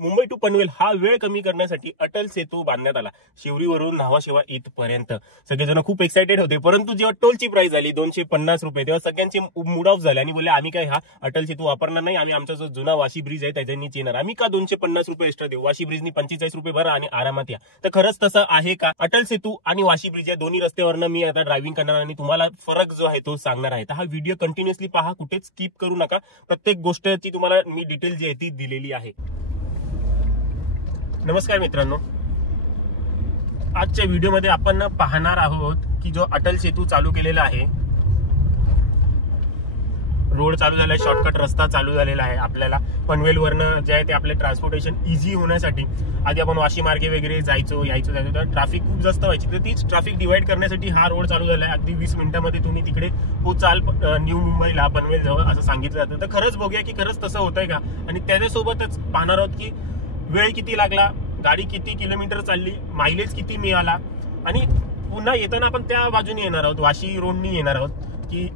Mumbai to Panvel हा वेळ कमी करण्यासाठी अटल सेतू बांधण्यात आला. शिवरीवरून न्हावाशेवा इथपर्यंत सगळेजण खूप एक्साइटेड होते. परंतु जेव्हा टोलची प्राइस आली 250 रुपये तेव्हा सगळ्यांचे मूड ऑफ झाले आणि बोलले आम्ही काय हा अटल सेतू वापरणार नाही, आम्ही आमचा जो जुना वाशी ब्रिज आहे त्याच्यानीच येणार, आम्ही का 250 रुपये एक्स्ट्रा देऊ, वाशी ब्रिजनी 45 रुपये भरा आणि आरामात या. तर खरंच तसं आहे का? अटल सेतू आणि वाशी ब्रिज या दोन्ही रस्त्यावरनं मी आता ड्रायव्हिंग करणार आणि तुम्हाला फरक जो आहे तो सांगणार आहे. तर हा व्हिडिओ कंटिन्युअसली पहा, कुठेच स्किप करू नका. प्रत्येक गोष्टची तुम्हाला मी डिटेल जी आहे ती दिलेली आहे. नमस्कार मित्रांनो, आजच्या व्हिडिओमध्ये आपण पाहणार आहोत की जो अटल सेतू चालू केलेला आहे, रोड चालू झाला आहे, शॉर्टकट रस्ता चालू झालेला आहे. आपल्याला पनवेलवरनं जे आहे ते आपले ट्रान्सपोर्टेशन इझी होण्यासाठी आधी आपण वाशी मार्गे वगैरे जायचो तर ट्रॅफिक खूप जास्त व्हायची. तर तीच ट्रॅफिक डिवाइड करण्यासाठी हा रोड चालू झाला आहे. अगदी 20 मिनिटांमध्ये तुम्ही तिकडे पोचाल न्यू मुंबईला, पनवेल जवळ असं सांगितलं जातं. तर खरंच बघूया की खरंच तसं होतंय का, आणि त्याच्यासोबतच पाहणार आहोत की वेळ किती लागला, गाडी किती किलोमीटर चालली, मायलेज किती मिळाला, आणि पुन्हा येताना आपण त्या बाजूने येणार आहोत, वाशी रोडनी येणार आहोत की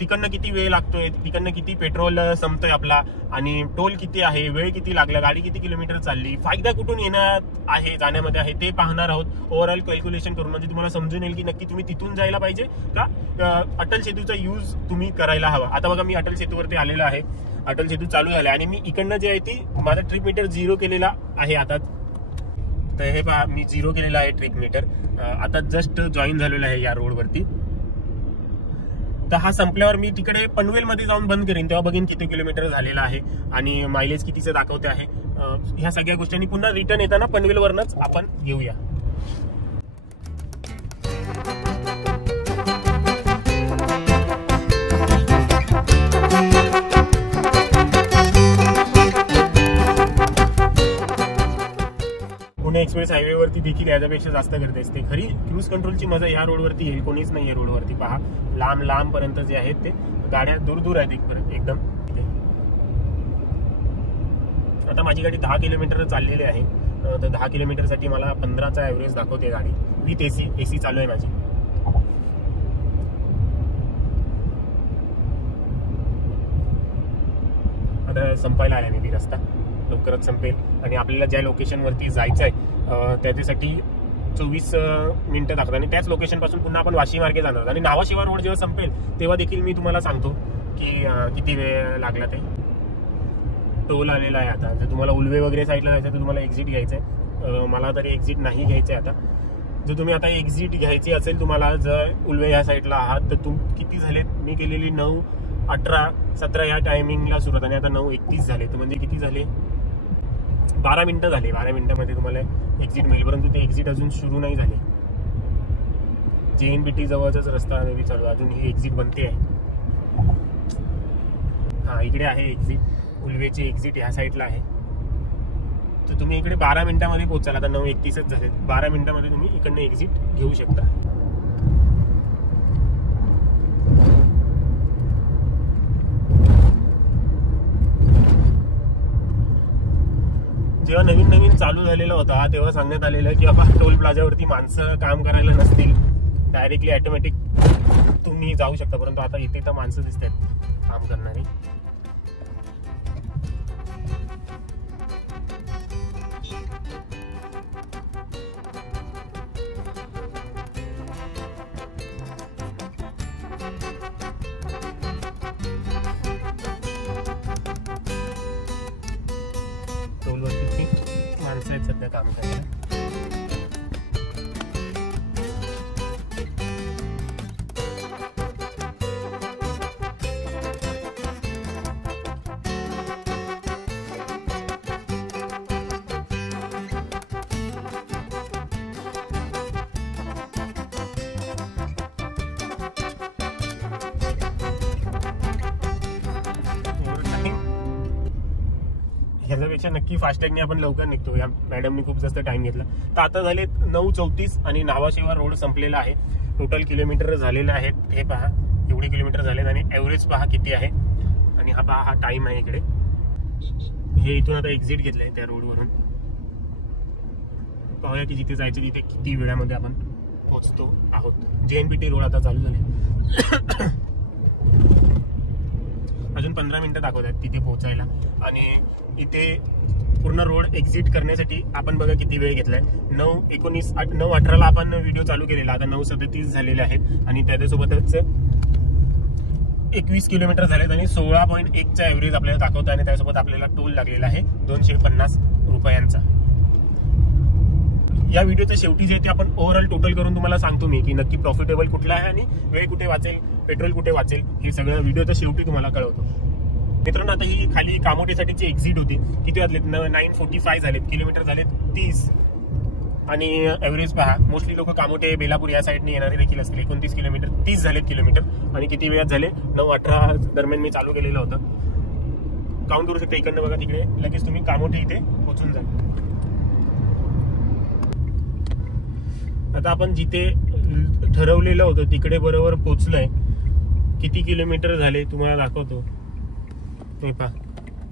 तिकडनं किती वेळ लागतोय, तिकडनं किती पेट्रोल संपतोय आपला, आणि टोल किती आहे, वेळ किती लागला, गाडी किती किलोमीटर चालली, फायदा कुठून येणार आहे जाण्यामध्ये आहे ते पाहणार आहोत. ओव्हरऑल कॅल्क्युलेशन करून म्हणजे तुम्हाला समजून येईल की नक्की तुम्ही तिथून जायला पाहिजे का अटल सेतूचा यूज तुम्ही करायला हवा. आता बघा मी अटल सेतूवरती आलेलो आहे, अटल सेतू चालू झाला आणि मी इकडनं जे आहे ती माझा ट्रिप मीटर 0 केलेला आहे आता. तर हे पहा मी 0 केलेला आहे ट्रिप मीटर, आता जस्ट जॉईन झालेला आहे या रोडवरती. तर हा संपल्यावर मी तिकडे पनवेलमध्ये जाऊन बंद करीन, तेव्हा बघीन किती किलोमीटर झालेला आहे आणि मायलेज कितीचं दाखवते आहे. ह्या सगळ्या गोष्टींनी पुन्हा रिटर्न येताना पनवेलवरनच आपण येऊया. पुणे एक्सप्रेस हायवेवरती देखील याच्यापेक्षा जास्त गर्दी असते. खरी क्रूज कंट्रोलची मजा या रोडवरती येईल, कोणीच नाही या रोडवरती. पहा लांब पर्यंत जे आहेत ते गाड्या दूर आहेत एकदम. आता माझी गाडी 10 किलोमीटर चाललेली आहे. तर 10 किलोमीटरसाठी मला 15चा ॲव्हरेज दाखवते गाडी, विथ एसी चालू आहे माझी. आता संपायला आला मी रस्ता, लवकरच संपेल आणि आपल्याला ज्या लोकेशनवरती जायचं आहे त्याच्यासाठी 24 मिनिटं दाखवतात आणि त्याच लोकेशन पासून पुन्हा आपण वाशी मार्गे जाणार. आणि न्हावाशेवा रोड जेव्हा संपेल तेव्हा देखील मी तुम्हाला सांगतो की किती वेळ लागला ते. टोल आलेला आहे आता. जर तुम्हाला उल्वे वगैरे साईडला जायचं तर तुम्हाला एक्झिट घ्यायचं आहे. मला तरी एक्झिट नाही घ्यायचं आहे आता. जर तुम्ही आता एक्झिट घ्यायची असेल तुम्हाला, जर उल्वे या साईडला आहात तर किती झालेत, मी केलेली 9:18-17 या टायमिंगला सुरुवात आणि आता 9:31 झाले. तर म्हणजे किती झाले, 12 मिनिटं झाले. 12 मिनिटांमध्ये तुम्हाला एक्झिट मिळेल, परंतु ते एक्झिट अजून सुरू नाही झाले. JNPT जवळचाच रस्ता नेहमी चालू, अजून ही एक्झिट बनते आहे. हा इकडे आहे एक्झिट, उल्वेची एक्झिट ह्या साईडला आहे. तर तुम्ही इकडे 12 मिनिटांमध्ये पोहोचाल. आता 9:31च झाले, 12 मिनिटांमध्ये तुम्ही इकडनं एक्झिट घेऊ शकता. जेव्हा नवीन चालू झालेला होता तेव्हा सांगण्यात आलेलं की बाबा टोल प्लाझावरती माणसं काम करायला नसतील, डायरेक्टली ऑटोमॅटिक तुम्ही जाऊ शकता. परंतु आता इथे तर माणसं दिसतात काम करणारी. टोलवरती माणसं आहेत सध्या काम करायला. ह्याच्यापेक्षा नक्की फास्टॅगने आपण लवकर निघतो. या मॅडमनी खूप जास्त टाइम घेतला. तर आता झाले 9:34 आणि न्हावाशेवा रोड संपलेला आहे. टोटल किलोमीटर झालेले आहेत, हे पहा एवढे किलोमीटर झालेत आणि ॲव्हरेज पहा किती आहे. आणि हा पहा हा टाइम आहे इकडे. हे इथून आता एक्झिट घेतलंय त्या रोडवरून. पाहूया की जिथे जायचं तिथे किती वेळामध्ये आपण पोहोचतो आहोत. JNPT रोड आता चालू झाले. अजून 15 मिनिटं दाखवत आहेत तिथे पोहोचायला. आणि इथे पूर्ण रोड एक्झिट करण्यासाठी आपण बघा किती वेळ घेतलाय. 9:18ला आपण व्हिडिओ चालू केलेला, आता 9:37 झालेले आहेत. आणि त्याच्यासोबतच 21 किलोमीटर झालेत आणि 16.1चा ॲव्हरेज आपल्याला दाखवतो. आणि त्यासोबत आपल्याला टोल लागलेला आहे 250 रुपयांचा. या व्हिडिओच्या शेवटी जे ते आपण ओव्हरऑल टोटल करून तुम्हाला सांगतो मी की नक्की प्रॉफिटेबल कुठला आहे आणि वेळ कुठे वाचेल, पेट्रोल कुठे वाचेल, हे सगळं व्हिडिओच्या शेवटी तुम्हाला कळवतो. मित्रांनो, आता ही खाली कामोठीसाठीची एक्झिट होती. किती वाजलेत? 9:45 झालेत. किलोमीटर झालेत 30. आणि ॲव्हरेज पहा, मोस्टली लोक कामोठे बेलापूर या साईडने येणारे देखील असतील. 29 किलोमीटर, 30 झालेत किलोमीटर. आणि किती वेळात झाले? 9:18 दरम्यान मी चालू केलेलं होतं. काउंट करू शकता. इकडनं बघा, तिकडे लगेच तुम्ही कामोठे इथे पोहोचून जाल. आता आपण जिथे ठरवलेलं होतं तिकडे बरोबर पोहोचलोय. किती किलोमीटर झाले तुम्हाला दाखवतो. हे पहा,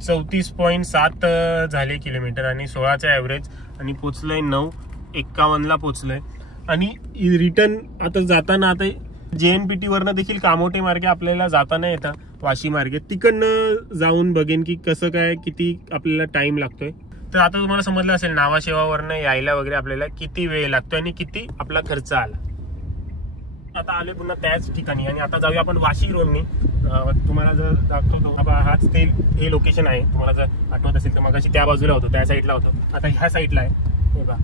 34.7 झाले किलोमीटर आणि 16चा ॲव्हरेज. आणि पोचलंय 9:51ला पोचलंय. आणि रिटर्न आता जाताना, आता JNPT वरनं देखील कामोठे मार्गे आपल्याला जाताना येतं वाशी मार्गे. तिकडनं जाऊन बघेन की कसं काय, किती आपल्याला टाइम लागतोय. तर आता तुम्हाला समजलं असेल नावाशेवावरनं यायला वगैरे आपल्याला किती वेळ लागतोय आणि किती आपला खर्च आला. आता आलोय पुन्हा त्याच ठिकाणी आणि आता जाऊया आपण वाशी रोडनी. तुम्हाला जर दाखवतो, हाच ते हे लोकेशन आहे. तुम्हाला जर आठवत असेल तर मगाशी त्या बाजूला होतो, त्या साईडला होतो, आता ह्या साईडला आहे. हे बघा,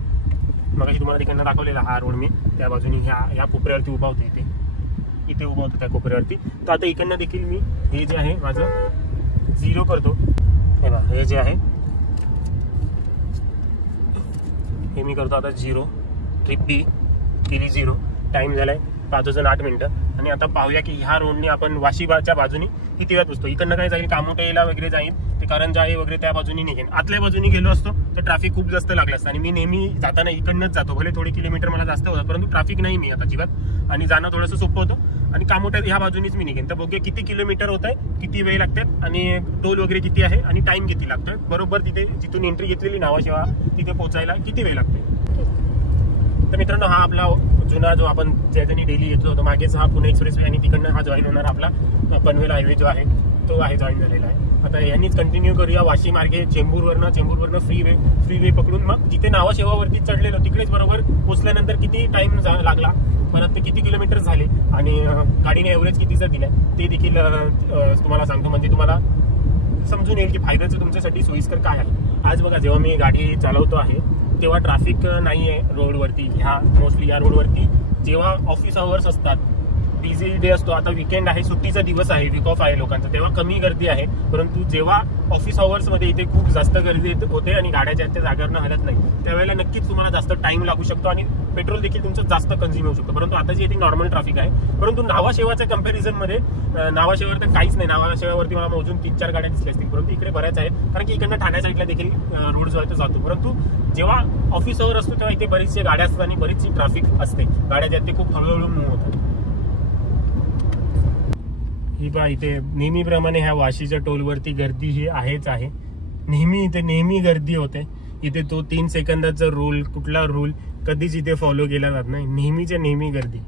मगाशी तुम्हाला तिकडनं दाखवलेला हा रोड मी त्या बाजूनी ह्या कोपऱ्यावरती उभा होतो. इथे उभा होतो त्या कोपऱ्यावरती. तर आता इकडनं देखील मी हे जे आहे माझं 0 करतो. हे बघा, हे जे आहे हे मी करतो आता 0. ट्रिप B केली 0. टाइम झालाय 5:08. आणि आता पाहूया की ह्या रोडने आपण वाशीच्या बाजूनी किती वेळात पोहोचतो. इकडनं काय जाईल, कामोठेला वगैरे जाईल, ते कारंजा आहे वगैरे त्या बाजूनी निघेन. आतल्या बाजूनी गेलो असतो तर ट्रॅफिक खूप जास्त लागलं असतं. आणि मी नेहमी जाताना इकडनंच जातो. भले थोडे किलोमीटर मला जास्त होतं, परंतु ट्रॅफिक नाही मी आता अजिबात. आणि जाणं थोडंसं सोपं होतं. आणि कामोठ्यात ह्या बाजूनीच मी निघेन. तर बघूया किती किलोमीटर होत आहे, किती वेळ लागतात आणि टोल वगैरे किती आहे आणि टाइम किती लागतोय. बरोबर तिथे जिथून एंट्री घेतलेली नावाशेवा तिथे पोहोचायला किती वेळ लागतोय. तर मित्रांनो, हा आपला जुना जो आपण ज्याच्यानी डेली येतो होतो मागेच हा पुणे एक्सप्रेस वे आणि तिकडनं हा जॉईन होणार आपला पनवेल हायवे जो आहे तो आहे जॉईन झालेला आहे. आता यांनीच कंटिन्यू करूया वाशी मार्गे. चेंबूरवरनं फ्री वे पकडून मग जिथे नावाशेवावरती चढलेलो तिकडेच बरोबर पोहोचल्यानंतर किती टाइम लागला, परत ते किती किलोमीटर झाले आणि गाडीने ॲव्हरेज कितीचं दिलंय ते देखील तुम्हाला सांगतो. म्हणजे तुम्हाला समजून येईल की फायद्याचं तुमच्यासाठी सोयीस्कर काय आहे. आज बघा, जेव्हा मी गाडी चालवतो आहे तेव्हा ट्रॅफिक नाही आहे रोडवरती. मोस्टली या रोडवरती जेव्हा ऑफिस आवर्स असतात, बिझी डे असतो, आता वीकेंड आहे, सुट्टीचा दिवस आहे, वीक ऑफ आहे लोकांचा, तेव्हा कमी गर्दी आहे. परंतु जेव्हा ऑफिस आवर्समध्ये इथे खूप जास्त गर्दी होते आणि गाड्या ज्या त्या जागेवरनं हलत नाही, त्यावेळेला नक्कीच तुम्हाला जास्त टाइम लागू शकतो आणि पेट्रोल देखील तुमचं जास्त कन्झ्युम होऊ शकतो. परंतु आता जी इथे नॉर्मल ट्रॅफिक आहे, परंतु नावाशेवाच्या कम्पॅरिझनमध्ये नावाशेवावर तर काहीच नाही. नावाशेवावरती मला मोजून 3-4 गाड्या दिसल्या असतील, परंतु इकडे बऱ्याच आहेत. कारण की इकडनं ठाण्या साईडला देखील रोड जो आहे तो जातो. परंतु जेव्हा ऑफिस आवर असतो तेव्हा इथे बरीचशे गाड्या असतात आणि बरीचशी ट्रॅफिक असते. गाड्या ज्या ते खूप हळूहळू मूव्ह होतात. ही पहा, इथे नेहमीप्रमाणे ह्या वाशीच्या टोलवरती गर्दी ही आहेच आहे. नेहमी गर्दी होते इथे. तो 3 सेकंदाचा रूल, कुठला रूल कधीच इथे फॉलो केला जात नाही. नेहमी गर्दी.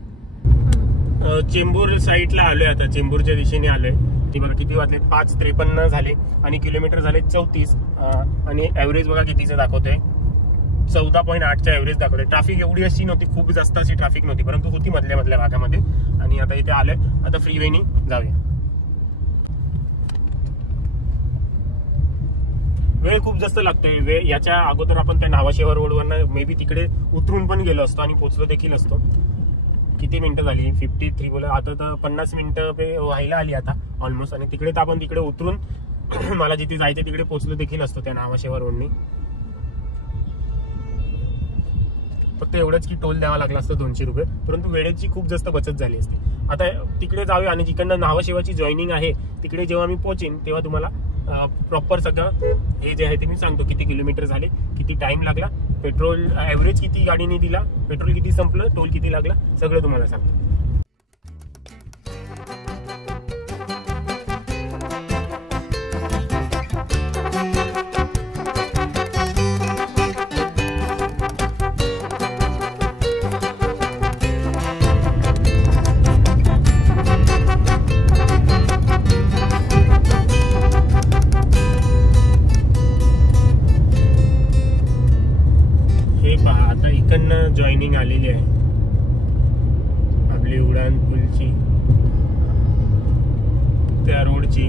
चेंबूर साईडला आलोय, आता चेंबूरच्या दिशेने आलोय. ती बघा किती वाजले, 5:53 झाले आणि किलोमीटर झाले 34. आणि ॲव्हरेज बघा कितीचं दाखवतोय, 14.8चा ॲव्हरेज दाखवतोय. ट्रॅफिक एवढी अशी नव्हती, खूप जास्त अशी ट्रॅफिक नव्हती, परंतु होती मधल्या भागामध्ये. आणि आता इथे आलोय, आता फ्रीवेनी जाऊया. वेळ खूप जास्त लागतोय. वेळ याच्या अगोदर आपण त्या नावाशेवा रोडवरनं मे बी तिकडे उतरून पण गेलो असतो आणि पोहोचलो देखील असतो. किती मिनिटं झाली, 53 बोला, आता तर 50 मिनिटं व्हायला आली आता ऑलमोस्ट. आणि तिकडे तर आपण तिकडे उतरून मला जिथे जायचं तिकडे पोहोचलो देखील असतो त्या नावाशेवा रोडनी. फक्त एवढंच की टोल द्यावा लागला असतं 200 रुपये, परंतु वेळेची खूप जास्त बचत झाली असते. आता तिकडे जाऊया आणि जिकडनं नावाशेवाची जॉईनिंग आहे तिकडे जेव्हा मी पोहोचेन तेव्हा तुम्हाला प्रॉपर सगळं हे जे आहे ते मी सांगतो. किती किलोमीटर झाले, किती टाइम लागला, पेट्रोल ॲव्हरेज किती गाडीने दिला, पेट्रोल किती संपलं, टोल किती लागला, सगळं तुम्हाला सांगतो. पहा आता इकडनं जॉईनिंग आलेली आहे आपली उडान पूलची, त्या रोडची,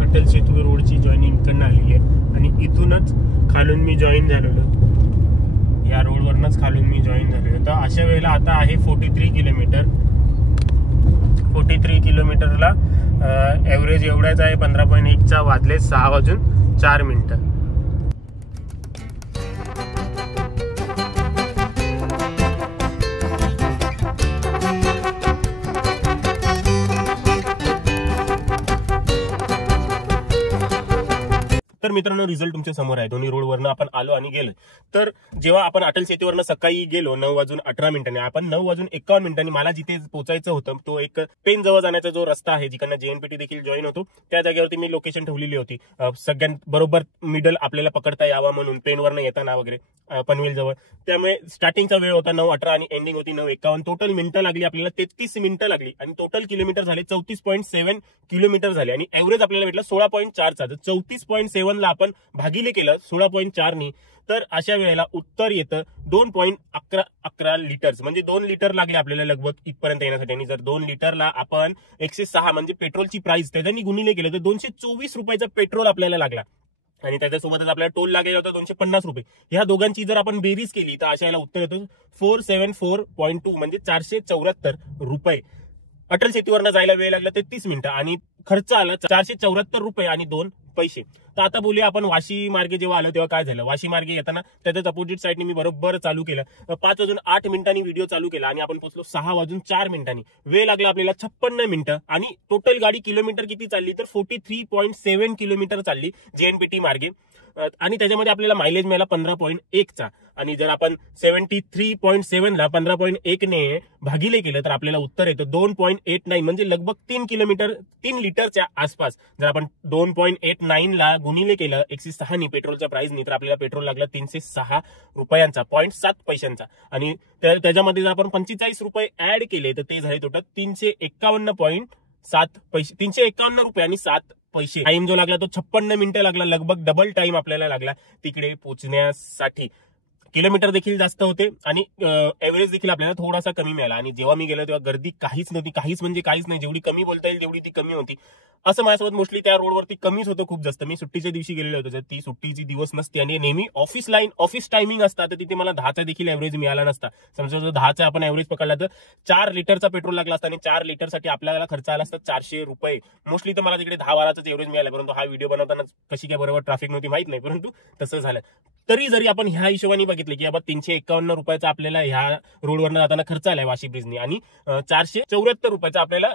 अटल सेतू रोडची जॉईनिंग इकडनं आलेली आहे आणि इथूनच खालून मी जॉईन झालेलो, या रोडवरनच खालून मी जॉईन झालेलो. तर अशा वेळेला आता आहे 43 किलोमीटर. 43 किलोमीटरला ॲव्हरेज एवढाच आहे 15.1चा, वाजले 6:04. तर मित्रांनो रिझल्ट तुमच्या समोर आहे. दोन्ही रोडवरनं आपण आलो आणि गेलो. तर जेव्हा आपण अटल सेतूवरनं सकाळी गेलो 9:18, आपण 9:51 मला जिथे पोहोचायचं होतं तो एक पेन जवळ जाण्याचा जो रस्ता आहे जिकडनं JNPT देखील जॉईन होतो त्या जागेवरती मी लोकेशन ठेवलेली होती, सगळ्यात बरोबर मिडल आपल्याला पकडता यावा म्हणून पेनवरनं येताना वगैरे पनवेल जवळ. त्यामुळे स्टार्टिंगचा वेळ होता 9:18 आणि एंडिंग होती 9:51. टोटल मिनिटं लागली आपल्याला 33 मिनिटं लागली आणि टोटल किलोमीटर झाले 34.7 किलोमीटर झाले आणि ॲव्हरेज आपल्याला भेटला 16.4चा. 34.7 ला आपण भागिले केलं 16.4नी, तर अशा वेळेला उत्तर येतं 2.11 लिटर्स, म्हणजे 2 लिटर लागले आपल्याला लगभग इथपर्यंत येण्यासाठी. आणि जर 2 लिटरला आपण 106 म्हणजे पेट्रोलची प्राइस त्याच्यानी गुणिले केलं तर 224 रुपयाचा पेट्रोल आपल्याला लागला आणि त्याच्यासोबतच आपल्याला टोल लागेल होता 250 रुपये. ह्या दोघांची जर आपण बेरीज केली तर अशा याला उत्तर येतं 474.2 म्हणजे 474 रुपये. अटल सेतूवरनं जायला वेळ लागला 33 मिनिटं आणि खर्च आला 474 रुपये आणि 2 पैसे. तर आता बोलूया आपण वाशी मार्गे जेव्हा आलो तेव्हा काय झालं. वाशी मार्गे येताना त्याच्याच अपोजिट साईडने मी बरोबर चालू केलं, 5:08 व्हिडिओ चालू केला आणि आपण पोहोचलो 6:04. वेळ लागला आपल्याला 56 मिनिटं आणि टोटल गाडी किलोमीटर किती चालली तर 43.7 किलोमीटर चालली JNPT मार्गे आणि त्याच्यामध्ये आपल्याला मायलेज मिळाला 15.1चा. आणि जर आपण 73.7ला 15.1 ने भागिले केलं तर आपल्याला उत्तर येतं 2.89 म्हणजे लगभग 3 लिटरच्या आसपास. जर आपण 2.89ला गुणिले केलं 106 पेट्रोलच्या प्राइसनी तर आपल्याला पेट्रोल लागला 306 रुपयांचा 0.7 पैशांचा आणि त्याच्यामध्ये जर आपण 45 रुपये ऍड केले तर ते झाले टोटल 351.7 पैसे, 351 रुपये आणि 7 पैसे. टाइम जो लागला तो 56 मिनिटं लागला, लगभग डबल टाइम आपल्याला लागला तिकडे पोहोचण्यासाठी. किलोमीटर देखील जास्त होते आणि ॲव्हरेज देखील आपल्याला थोडासा कमी मिळाला. आणि जेव्हा मी गेलो तेव्हा गर्दी काहीच नव्हती, काहीच म्हणजे काहीच नाही. जेवढी कमी बोलता येईल तेवढी ती कमी होती. असं माझ्यासोबत मोस्टली त्या रोडवरती कमीच होतं खूप जास्त. मी सुट्टीच्या दिवशी गेलेलो होतो, ती सुट्टीची दिवस नसते आणि नेहमी ऑफिस टायमिंग असतात तर तिथे मला 10चा देखील ॲव्हरेज मिळाला नसता. समजा जर 10चा आपण ॲव्हरेज पकडला तर 4 लिटरचा पेट्रोल लागला असता आणि 4 लिटरसाठी आपल्याला खर्च आला असता 400 रुपये. मोस्टली तर मला तिकडे 10-12च ॲव्हरेज मिळालं, परंतु हा व्हिडिओ बनवताना कशी काय बरोबर ट्रॅफिक नव्हती माहित नाही, परंतु तसं झालं. तरी जरी आपण ह्या हिशोबाने बघितलं की बाबा 351 रुपयाचा आपल्याला ह्या रोडवरनं जाताना खर्च आलाय वाशी ब्रिजनी आणि 474 रुपयाचा आपल्याला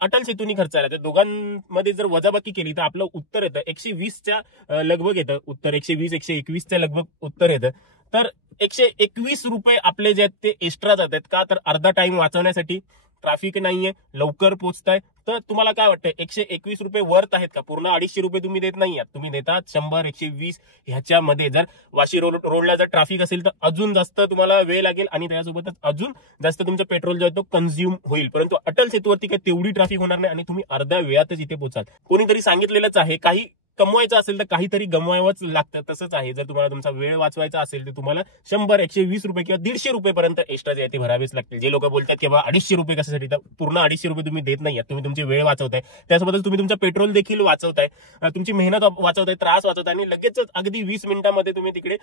अटल सेतूनी खर्च आला, तर दोघांमध्ये जर वजाबाकी केली तर आपलं उत्तर येतं 120च्या लगभग येतं उत्तर. 120-121च्या लगभग उत्तर येतं. तर 121 रुपये आपले जे आहेत ते एक्स्ट्रा जातात का, तर अर्धा टाइम वाचवण्यासाठी. ट्रॅफिक नाहीये, लवकर पोहोचताय. तर तुम्हाला काय वाटतं 121 रुपये वर्थ आहेत का? पूर्ण 250 रुपये तुम्ही देत नाही आहात, तुम्ही देतात 100-120 ह्याच्यामध्ये. जर वाशी रोडला जर ट्रॅफिक असेल तर अजून जास्त तुम्हाला वेळ लागेल आणि त्याच्यासोबतच अजून जास्त तुमचं पेट्रोल जो आहे तो कन्झ्युम होईल. परंतु अटल सेतूवरती काही तेवढी ट्रॅफिक होणार नाही आणि तुम्ही अर्ध्या वेळातच इथे पोहोचाल. कोणीतरी सांगितलेलंच आहे काही कमवायचं असेल तर काहीतरी गमवावंच लागतं, तसंच आहे. जर तुम्हाला तुमचा वेळ वाचवायचा असेल तर तुम्हाला 100-120 रुपये किंवा 150 रुपयेपर्यंत एक्स्ट्रा जे आहे ते भरावेच लागतील. जे लोक बोलतात की बाबा 250 रुपये कशासाठी, तर पूर्ण 250 रुपये तुम्ही देत नाही, तुम्ही तुमची वेळ वाचवताय, त्यासोबतच तुम्ही तुमचा पेट्रोल देखील वाचवताय, तुमची मेहनत वाचवताय, त्रास वाचवताय आणि लगेचच अगदी 20 मिनिटांमध्ये तुम्ही तिकडे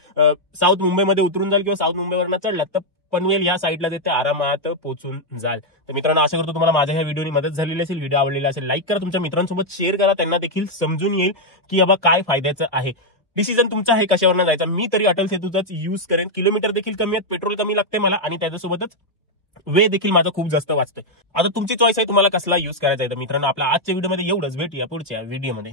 साऊथ मुंबईमध्ये उतरून जाल किंवा साऊथ मुंबईवरनं चढलात तर पनवेल या साईडला ते आरामात पोहोचून जाल. तर मित्रांनो आशा करतो तुम्हाला माझ्या ह्या व्हिडिओनी मदत झालेली असेल. व्हिडिओ आवडलेला असेल लाईक करा, तुमच्या मित्रांसोबत शेअर करा, त्यांना देखील समजून येईल की बाबा काय फायद्याचं आहे. डिसिजन तुमचा आहे कशावरनं जायचा. मी तरी अटल सेतूचाच यूज करेन. किलोमीटर देखील कमी आहेत, पेट्रोल कमी लागते मला आणि त्याच्यासोबतच वेळ देखील माझा खूप जास्त वाचतोय. आता तुमची चॉईस आहे तुम्हाला कसला यूज करायचा आहे. तर मित्रांनो आपल्या आजच्या व्हिडिओमध्ये एवढंच, भेटूया पुढच्या व्हिडिओमध्ये.